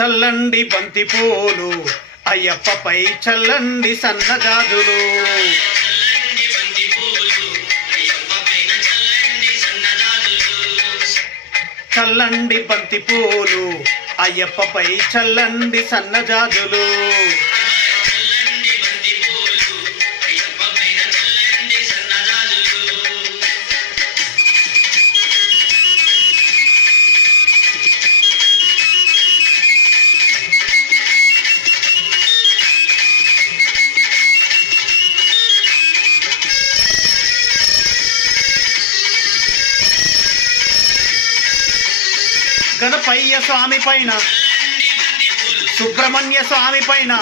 చల్లండి బంతి పూలు అయ్యప్పపై చల్లండి సన్నజాజులు. చల్లండి బంతి పూలు అయ్యప్పపై చల్లండి సన్నజాజులు. గణపయ్య స్వామి పైన, సుబ్రహ్మణ్య స్వామి పైన,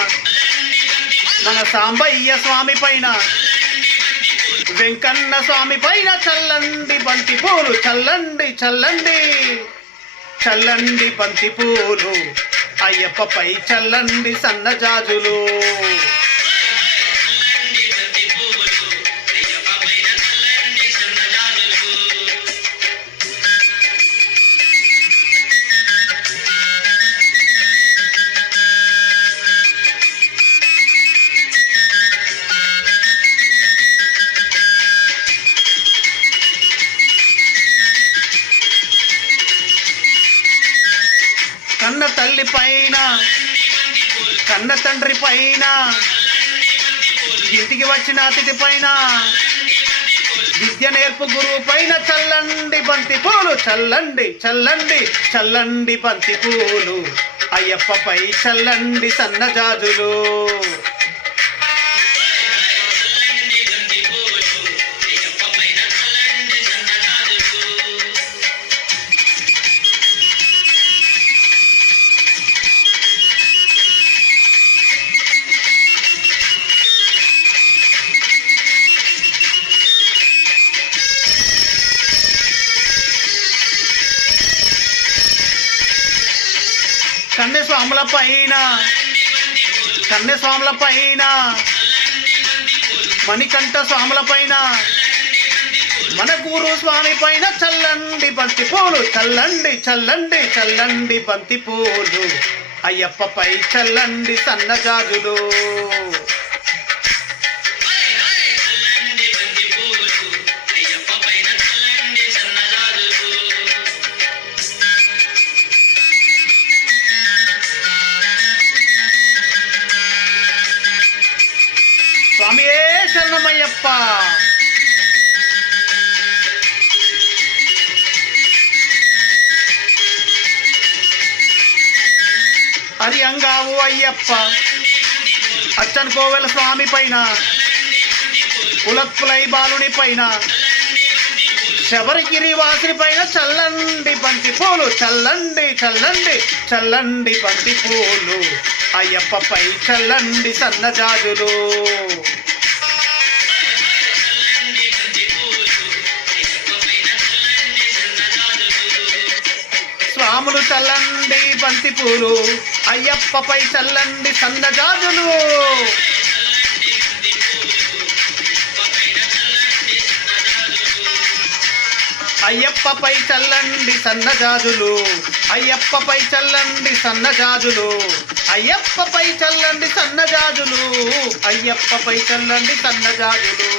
మన సాంబయ్య స్వామి పైన, వెంకన్న స్వామి పైన చల్లండి బంతి పూలు. చల్లండి చల్లండి చల్లండి బంతి పూలు అయ్యప్పపై చల్లండి సన్నజాజులు. కన్న తల్లి పైన, కన్న తండ్రి పైన, ఇంటికి వచ్చిన అతిథి పైన, విద్య నేర్పు గురువు పైన చల్లండి బంతి పూలు. చల్లండి చల్లండి చల్లండి బంతి పూలు అయ్యప్పపై చల్లండి సన్నజాజులు. కన్యస్వాముల పైన, కన్యస్వాముల పైన, మణికంఠ స్వాముల పైన, మన గురు స్వామి పైన చల్లండి బంతి పూలు. చల్లండి చల్లండి చల్లండి బంతి పూలు అయ్యప్పపై చల్లండి సన్నజాజులు. స్వామియే శరణమయ్యప్ప. హరి అంగావు అయ్యప్ప, అచ్చన్ కోవెల స్వామి పైన, కులత్పులై బాలుని పైన, శబరిగిరి వాసిని పైన చల్లండి బంతి పూలు. చల్లండి చల్లండి చల్లండి బంతి పూలు అయ్యప్పపై చల్లండి సన్నజాజులు. స్వాములు చల్లండి బంతి పూలు అయ్యప్పపై చల్లండి సన్నజాజులు. అయ్యప్పపై చల్లండి సన్నజాజులు. అయ్యప్పపై చల్లండి సన్నజాజులు. అయ్యప్పపై చల్లండి సన్నజాజులు. అయ్యప్పపై చల్లండి సన్నజాజులు.